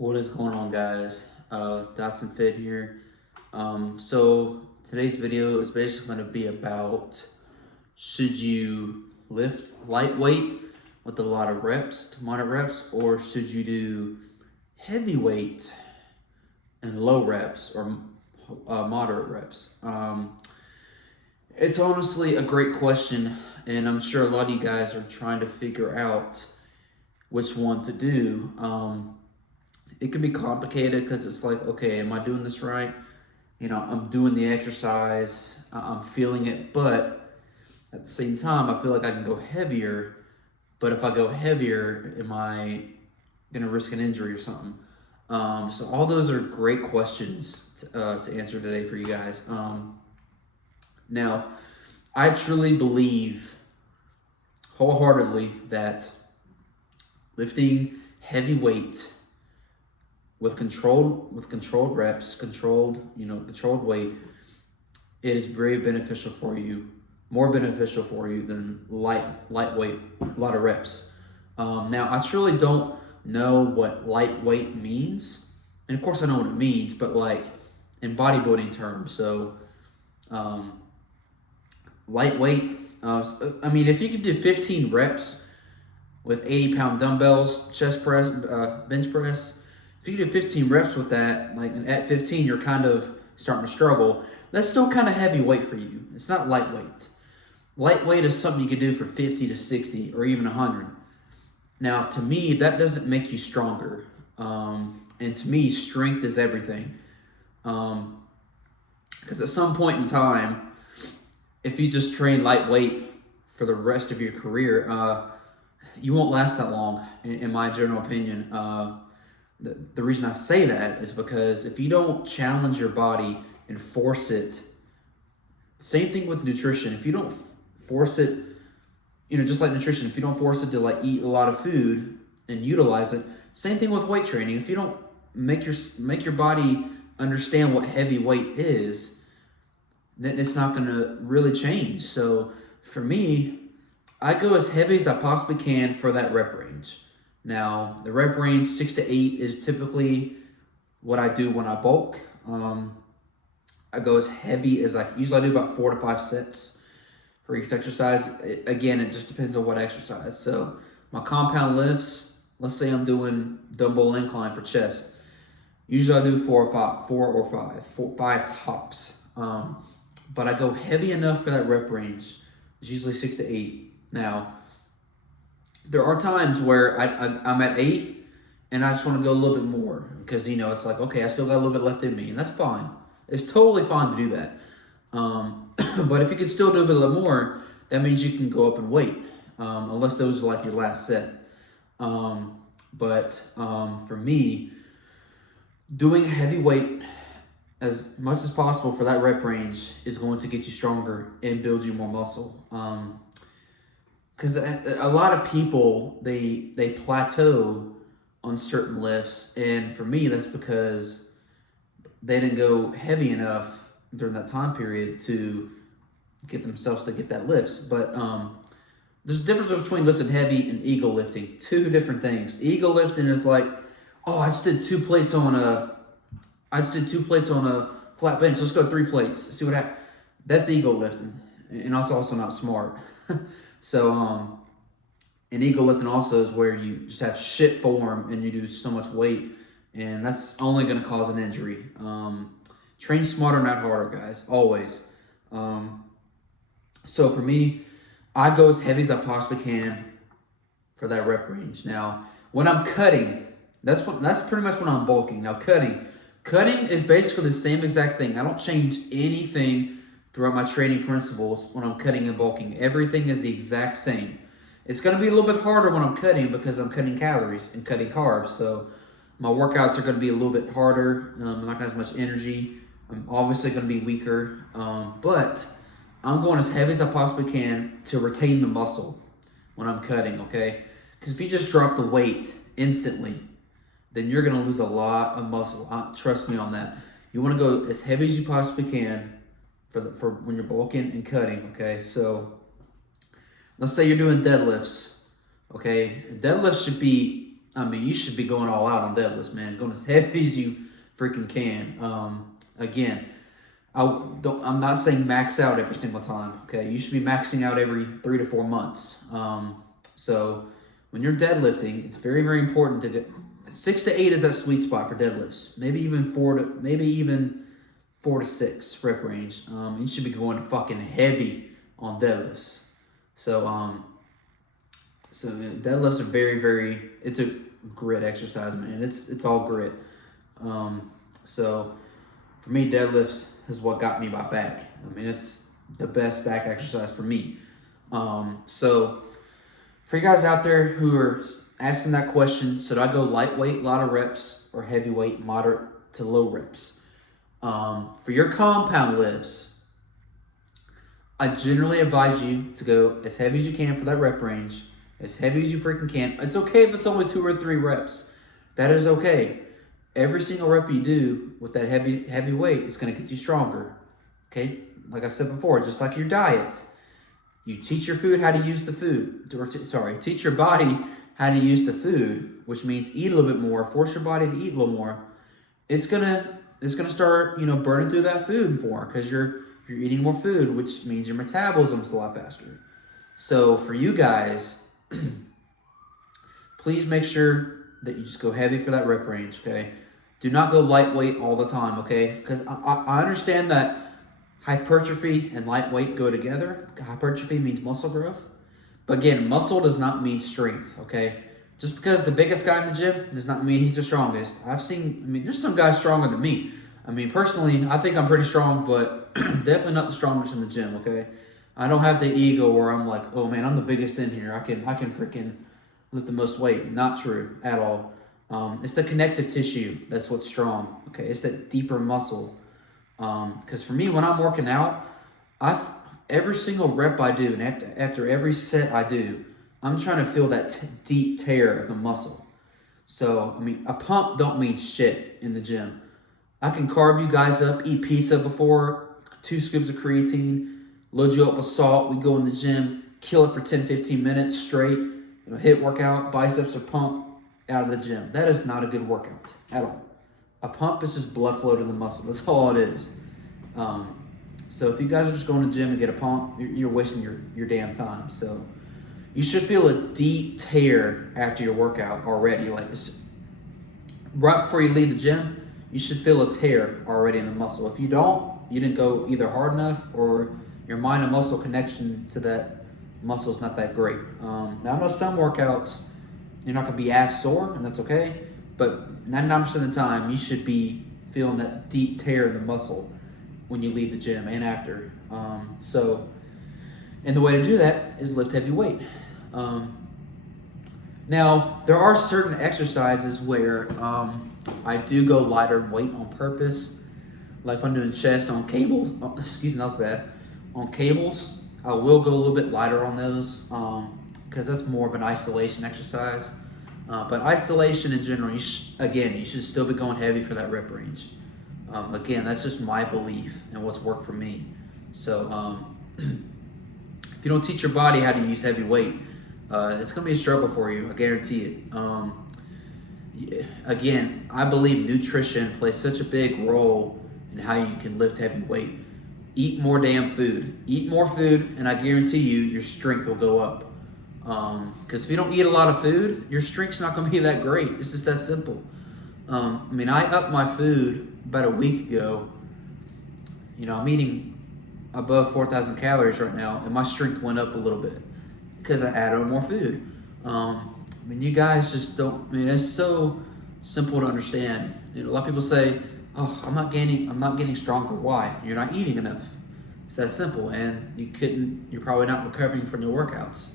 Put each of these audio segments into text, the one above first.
What is going on, guys? Dotson Fit here. So today's video is basically going to be about, should you lift lightweight with a lot of reps to moderate reps, or should you do heavyweight and low reps or moderate reps? It's honestly a great question, and I'm sure a lot of you guys are trying to figure out which one to do. It can be complicated because it's like, okay, am I doing this right? I'm doing the exercise, I'm feeling it, but at the same time, I feel like I can go heavier. But if I go heavier, am I going to risk an injury or something? So all those are great questions to answer today for you guys. Now, I truly believe wholeheartedly that lifting heavy weight with controlled reps, controlled weight, it is very beneficial for you, more beneficial for you than lightweight, a lot of reps. Now, I truly don't know what lightweight means, and of course I know what it means, but like in bodybuilding terms. So lightweight, I mean, if you could do 15 reps with 80-pound dumbbells, chest press, bench press, if you do 15 reps with that, like at 15, you're kind of starting to struggle. That's still kind of heavy weight for you. It's not lightweight. Lightweight is something you could do for 50 to 60 or even 100. Now, to me, that doesn't make you stronger. And to me, strength is everything. Because at some point in time, if you just train lightweight for the rest of your career, you won't last that long, in my general opinion. The reason I say that is because if you don't challenge your body and force it, same thing with nutrition. If you don't force it, just like nutrition, if you don't force it to like eat a lot of food and utilize it, same thing with weight training. If you don't make your body understand what heavy weight is, then it's not going to really change. So for me, I go as heavy as I possibly can for that rep range. Now, the rep range 6 to 8 is typically what I do when I bulk. I go as heavy as I usually do, about 4 to 5 sets for each exercise. Again, it just depends on what exercise. So my compound lifts, let's say I'm doing dumbbell incline for chest. Usually I do 4 or 5 tops. But I go heavy enough for that rep range. It's usually 6 to 8. Now, there are times where I'm at 8 and I just want to go a little bit more because, it's like, okay, I still got a little bit left in me, and that's fine. It's totally fine to do that. But if you can still do a bit more, that means you can go up in weight, unless those are like your last set. But for me, doing heavy weight as much as possible for that rep range is going to get you stronger and build you more muscle. Because a lot of people, they plateau on certain lifts, and for me, that's because they didn't go heavy enough during that time period to get themselves to get that lifts. But there's a difference between lifting heavy and ego lifting. Two different things. Ego lifting is like, oh, I just did 2 plates on a flat bench. Let's go 3 plates. See what happens. That's ego lifting, and also not smart. So, and ego lifting also is where you just have shit form and you do so much weight, and that's only going to cause an injury. Train smarter, not harder, guys, always. So for me, I go as heavy as I possibly can for that rep range. Now, when I'm cutting, that's pretty much when I'm bulking. Now, cutting is basically the same exact thing. I don't change anything throughout my training principles when I'm cutting and bulking. Everything is the exact same. It's going to be a little bit harder when I'm cutting because I'm cutting calories and cutting carbs. So my workouts are going to be a little bit harder. I'm not going to have as much energy. I'm obviously going to be weaker. But I'm going as heavy as I possibly can to retain the muscle when I'm cutting, okay? Because if you just drop the weight instantly, then you're going to lose a lot of muscle. Trust me on that. You want to go as heavy as you possibly can for when you're bulking and cutting, okay? So let's say you're doing deadlifts, okay? Deadlifts should be I mean, you should be going all out on deadlifts, man. Going as heavy as you freaking can. Again, I'm not saying max out every single time. Okay, you should be maxing out every 3 to 4 months. So when you're deadlifting, it's very, very important to get 6 to 8 is that sweet spot for deadlifts. Maybe even 4 to 6 rep range. You should be going fucking heavy on deadlifts. So deadlifts are very, very. It's a grit exercise, man. It's all grit. So for me, deadlifts is what got me my back. I mean, it's the best back exercise for me. So for you guys out there who are asking that question, should I go lightweight, a lot of reps, or heavyweight, moderate to low reps? For your compound lifts, I generally advise you to go as heavy as you can for that rep range, as heavy as you freaking can. It's okay if it's only 2 or 3 reps. That is okay. Every single rep you do with that heavy weight is going to get you stronger. Okay? Like I said before, just like your diet. You teach your food how to use the food. Teach your body how to use the food, which means eat a little bit more, force your body to eat a little more. It's gonna start, burning through that food more because you're eating more food, which means your metabolism's a lot faster. So for you guys, please make sure that you just go heavy for that rep range, okay? Do not go lightweight all the time, okay? Because I understand that hypertrophy and lightweight go together. Hypertrophy means muscle growth. But again, muscle does not mean strength, okay? Just because the biggest guy in the gym does not mean he's the strongest. There's some guys stronger than me. Personally, I think I'm pretty strong, but definitely not the strongest in the gym, okay? I don't have the ego where I'm like, oh man, I'm the biggest in here. I can freaking lift the most weight. Not true at all. It's the connective tissue that's what's strong, okay? It's that deeper muscle. Because for me, when I'm working out, every single rep I do, and after every set I do, I'm trying to feel that deep tear of the muscle. So, a pump don't mean shit in the gym. I can carb you guys up, eat pizza before, 2 scoops of creatine, load you up with salt. We go in the gym, kill it for 10, 15 minutes straight, hit workout, biceps are pumped out of the gym. That is not a good workout at all. A pump is just blood flow to the muscle. That's all it is. So if you guys are just going to the gym to get a pump, you're wasting your damn time. So you should feel a deep tear after your workout already. Right before you leave the gym, you should feel a tear already in the muscle. If you don't, you didn't go either hard enough or your mind and muscle connection to that muscle is not that great. Now I know some workouts, you're not going to be as sore, and that's okay. But 99% of the time, you should be feeling that deep tear in the muscle when you leave the gym and after. And the way to do that is lift heavy weight. Now, there are certain exercises where I do go lighter weight on purpose. Like if I'm doing chest on cables, on cables, I will go a little bit lighter on those because that's more of an isolation exercise. But isolation in general, you should still be going heavy for that rep range. Again, that's just my belief and what's worked for me. So if you don't teach your body how to use heavy weight, it's going to be a struggle for you. I guarantee it. Again, I believe nutrition plays such a big role in how you can lift heavy weight. Eat more damn food. Eat more food, and I guarantee you, your strength will go up. Because if you don't eat a lot of food, your strength's not going to be that great. It's just that simple. I upped my food about a week ago. I'm eating above 4,000 calories right now, and my strength went up a little bit because I added more food. You guys just don't. It's so simple to understand. A lot of people say, "Oh, I'm not getting stronger." Why? You're not eating enough. It's that simple, and you're probably not recovering from your workouts.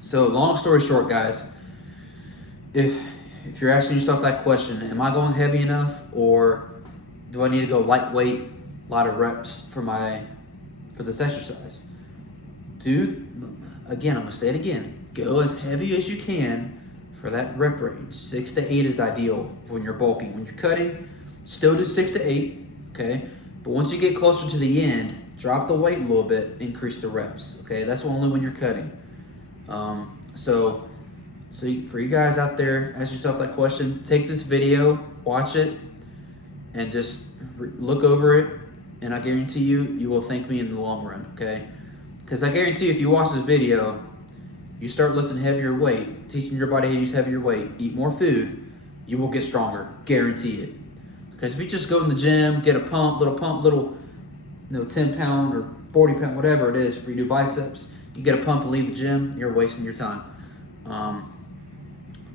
So long story short, guys, if you're asking yourself that question, am I going heavy enough, or do I need to go lightweight, a lot of reps for this exercise? Dude, again, I'm gonna say it again. Go as heavy as you can for that rep range. 6 to 8 is ideal when you're bulking. When you're cutting, still do 6 to 8, okay? But once you get closer to the end, drop the weight a little bit, increase the reps, okay? That's only when you're cutting. So So for you guys out there, ask yourself that question. Take this video, watch it, and just look over it, and I guarantee you will thank me in the long run, okay? Because I guarantee you, if you watch this video, you start lifting heavier weight, teaching your body how to use heavier weight, eat more food, you will get stronger, guarantee it. Because if you just go in the gym, get a little 10 pound or 40 pound, whatever it is, for you to do biceps, you get a pump and leave the gym, you're wasting your time.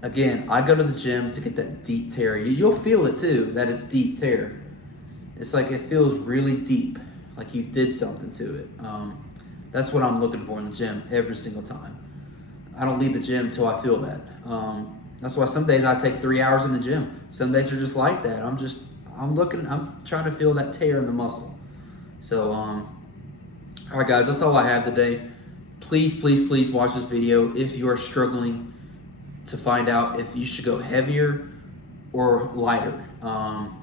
Again, I go to the gym to get that deep tear. You'll feel it too, that it's deep tear. It's like it feels really deep, like you did something to it. That's what I'm looking for in the gym every single time. I don't leave the gym until I feel that. That's why some days I take 3 hours in the gym. Some days are just like that. I'm trying to feel that tear in the muscle. So, all right, guys, that's all I have today. Please, please, please watch this video if you are struggling to find out if you should go heavier or lighter.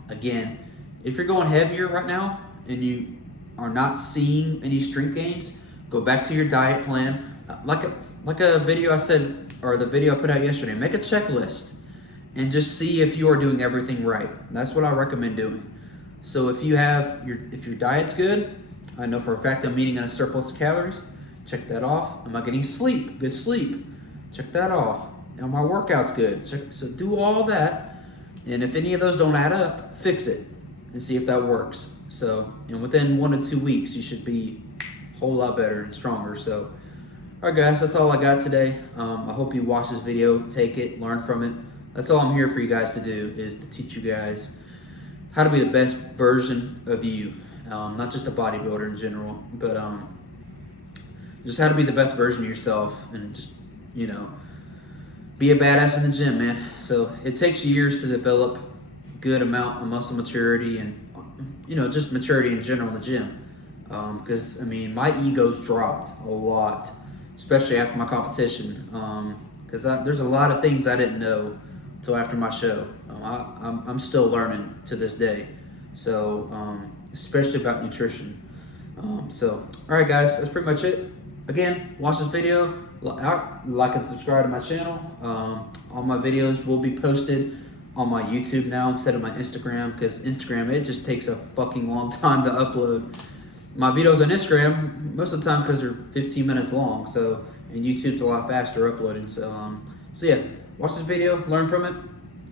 Again, if you're going heavier right now and you are not seeing any strength gains, go back to your diet plan. Like a video I said, or the video I put out yesterday, make a checklist and just see if you are doing everything right. That's what I recommend doing. So if your diet's good, I know for a fact I'm eating on a surplus of calories, check that off. Am I getting sleep? Good sleep. Check that off. And my workout's good. So do all that. And if any of those don't add up, fix it and see if that works. So, and within 1 to 2 weeks, you should be a whole lot better and stronger. So, all right, guys, that's all I got today. I hope you watch this video, take it, learn from it. That's all I'm here for you guys to do, is to teach you guys how to be the best version of you. Not just a bodybuilder in general, but just how to be the best version of yourself, and just, be a badass in the gym, man. So it takes years to develop good amount of muscle maturity and, just maturity in general in the gym. Because, my ego's dropped a lot, especially after my competition. Because there's a lot of things I didn't know until after my show. I'm still learning to this day. So, especially about nutrition. So, all right, guys, that's pretty much it. Again, watch this video, like and subscribe to my channel. All my videos will be posted on my YouTube now instead of my Instagram, because Instagram, it just takes a fucking long time to upload. My videos on Instagram, most of the time, because they're 15 minutes long, and YouTube's a lot faster uploading. So yeah, watch this video, learn from it,